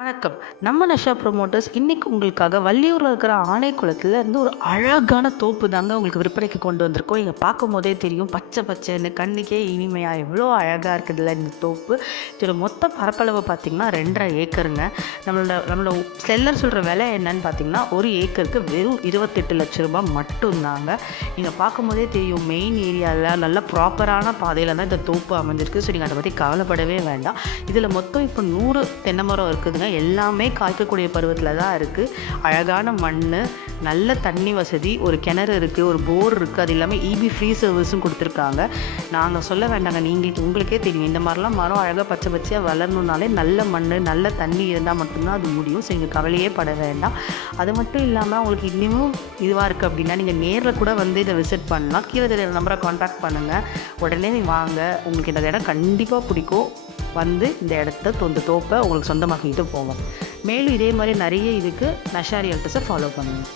வணக்கம். நம்ம நஷா ப்ரமோட்டர்ஸ் இன்னைக்கு உங்களுக்காக வள்ளியூர்ல இருக்கிற ஆனைக்குளத்துல இருந்து ஒரு அழகான தோப்பு தாங்க உங்களுக்கு விற்பனைக்கு கொண்டு வந்திருக்கோம். இங்க பார்க்கும்போதே தெரியும் பச்சை பச்சைன்னு கண்ணுக்கே இனிமையா எவ்வளோ அழகா இருக்குதுல்ல இந்த தோப்பு. இதோட மொத்த பரப்பளவு பார்த்தீங்கன்னா 2.5 ஏக்கருங்க. நம்மளோட செல்லர் சொல்ற விலை என்னன்னு பார்த்தீங்கன்னா, ஒரு ஏக்கருக்கு வெறும் 28 லட்சம் ரூபாய் மட்டும்தாங்க. நீங்க பார்க்கும்போதே தெரியும் மெயின் ஏரியால நல்ல ப்ராப்பரான பாதையில தான் இந்த தோப்பு அமைஞ்சிருக்கு. ஸோ நீங்க அதை பத்தி கவலைப்படவே வேண்டாம். இதுல மொத்தம் இப்போ 100 தென்னை மரம் இருக்குதுங்க. எல்லாமே காய்க்கக்கூடிய பருவத்தில் தான் இருக்குது. அழகான மண், நல்ல தண்ணி வசதி, ஒரு கிணறு இருக்குது, ஒரு போர் இருக்குது. அது இல்லாமல் இபி ஃப்ரீ சர்வீஸும் கொடுத்துருக்காங்க. நாங்கள் சொல்ல வேண்டாங்க, உங்களுக்கே தெரியும் இந்த மாதிரிலாம் மரம் அழகாக பச்சை பச்சையாக வளரணுன்னாலே நல்ல மண், நல்ல தண்ணி இருந்தால் மட்டும்தான் அது முடியும். ஸோ நீங்கள் கவலையே பட வேண்டாம். அது மட்டும் இல்லாமல் உங்களுக்கு இன்னமும் இதுவாக இருக்குது அப்படின்னா நீங்கள் நேரில் கூட வந்து இதை விசிட் பண்ணலாம். கீழே தெரியுற நம்பரை கான்டாக்ட் பண்ணுங்கள். உடனே வாங்க, உங்களுக்கு இந்த இடம் கண்டிப்பாக பிடிக்கும். வந்து இந்த தோப்பை உங்களுக்கு சொந்தமாக்கிட்டு போங்க. மேலும் இதே மாதிரி நிறைய இதுக்கு நஷா ரியல்டர்ஸை ஃபாலோ பண்ணுங்கள்.